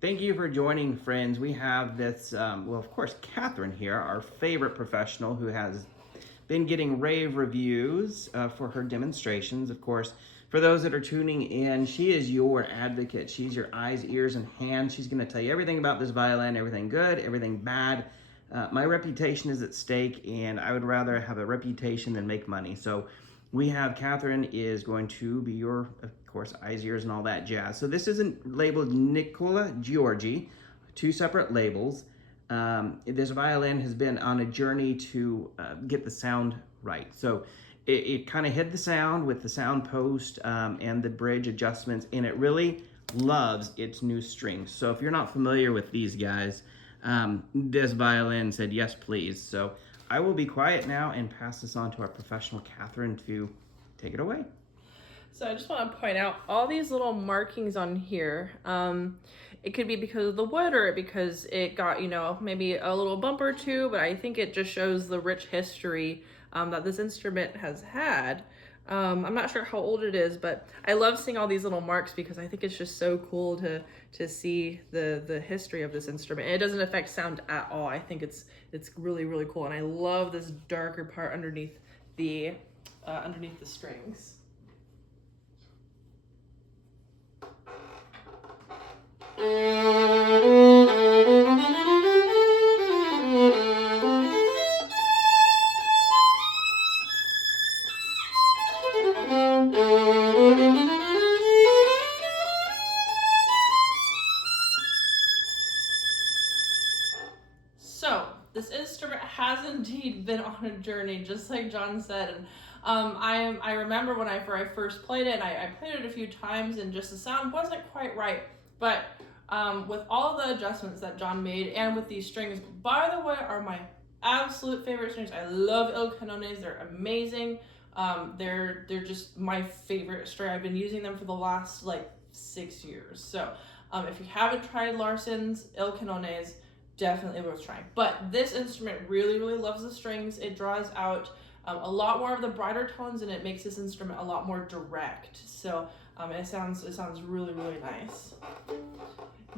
Thank you for joining, friends. We have this, well, of course, Catherine here, our favorite professional who has been getting rave reviews for her demonstrations. Of course, for those that are tuning in, she is your advocate. She's your eyes, ears, and hands. She's going to tell you everything about this violin, everything good, everything bad. My reputation is at stake, and I would rather have a reputation than make money. So we have Catherine is going to be your, of course, eyes, ears, and all that jazz. So this isn't labeled Nicola Giorgi, two separate labels. This violin has been on a journey to get the sound right. So it kind of hid the sound with the sound post and the bridge adjustments, and it really loves its new strings. So if you're not familiar with these guys, this violin said yes please. So I will be quiet now and pass this on to our professional Catherine to take it away. So I just want to point out all these little markings on here. It could be because of the wood or because it got, maybe a little bump or two, but I think it just shows the rich history that this instrument has had. I'm not sure how old it is, but I love seeing all these little marks because I think it's just so cool to see the history of this instrument. And it doesn't affect sound at all. I think it's really, really cool. And I love this darker part underneath the strings. So this instrument has indeed been on a journey, just like John said. And I remember when I first played it, and I played it a few times, and just the sound wasn't quite right. But with all the adjustments that John made, and with these strings, by the way, are my absolute favorite strings. I love Il Canones; they're amazing. They're just my favorite string. I've been using them for the last like 6 years. So if you haven't tried Larson's Il Canones, definitely worth trying. But this instrument really, really loves the strings. It draws out a lot more of the brighter tones, and it makes this instrument a lot more direct. So it sounds really, really nice.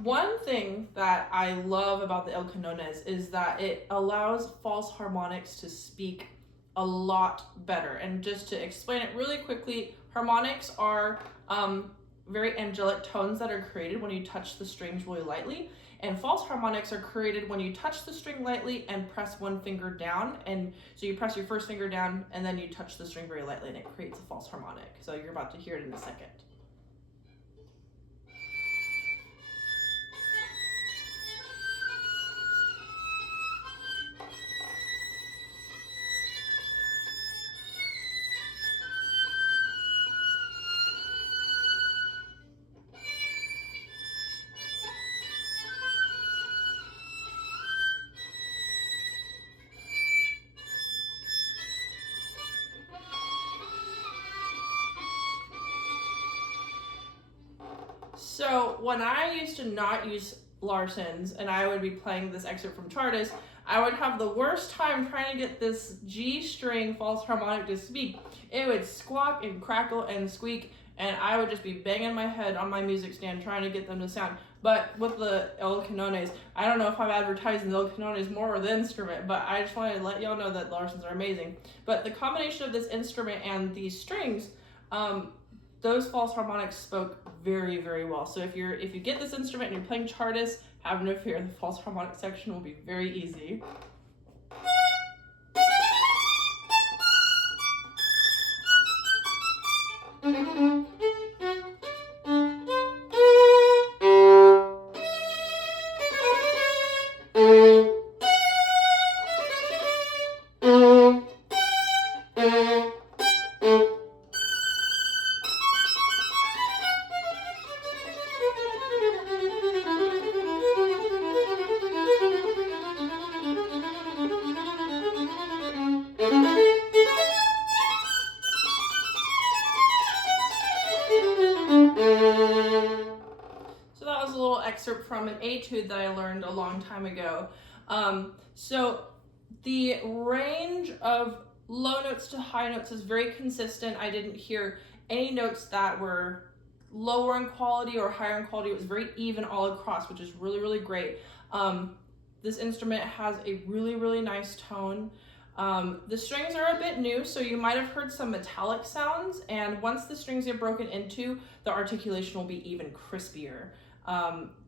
One thing that I love about the Il Canones is that it allows false harmonics to speak a lot better. And just to explain it really quickly, harmonics are very angelic tones that are created when you touch the strings really lightly. And false harmonics are created when you touch the string lightly and press one finger down. And so you press your first finger down and then you touch the string very lightly, and it creates a false harmonic. So you're about to hear it in a second. So when I used to not use Larson's and I would be playing this excerpt from Chartist, I would have the worst time trying to get this G string false harmonic to speak. It would squawk and crackle and squeak, and I would just be banging my head on my music stand trying to get them to sound. But with the Il Canones, I don't know if I'm advertising the Il Canones more or the instrument, but I just wanted to let y'all know that Larson's are amazing. But the combination of this instrument and these strings, those false harmonics spoke very, very well. So if you get this instrument and you're playing Chartist, have no fear, the false harmonic section will be very easy. So that was a little excerpt from an etude that I learned a long time ago. So the range of low notes to high notes is very consistent. I didn't hear any notes that were lower in quality or higher in quality. It was very even all across, which is really, really great. This instrument has a really, really nice tone. The strings are a bit new, so you might have heard some metallic sounds, and once the strings get broken into, the articulation will be even crispier.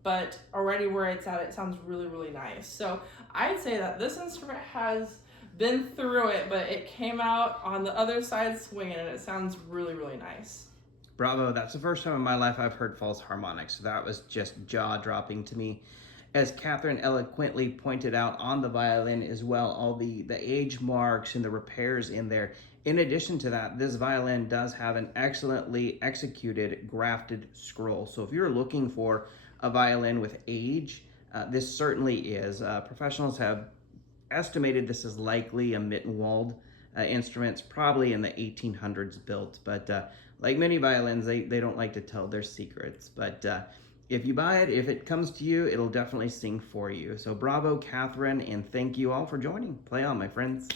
But already where it's at, it sounds really, really nice. So I'd say that this instrument has been through it, but it came out on the other side swinging, and it sounds really, really nice. Bravo, that's the first time in my life I've heard false harmonics. So that was just jaw-dropping to me. As Catherine eloquently pointed out on the violin as well, all the age marks and the repairs in there. In addition to that, this violin does have an excellently executed grafted scroll. So if you're looking for a violin with age, this certainly is. Professionals have estimated this is likely a Mittenwald instruments, probably in the 1800s built. But like many violins, they don't like to tell their secrets. But if you buy it, if it comes to you, it'll definitely sing for you. So bravo, Catherine, and thank you all for joining. Play on, my friends.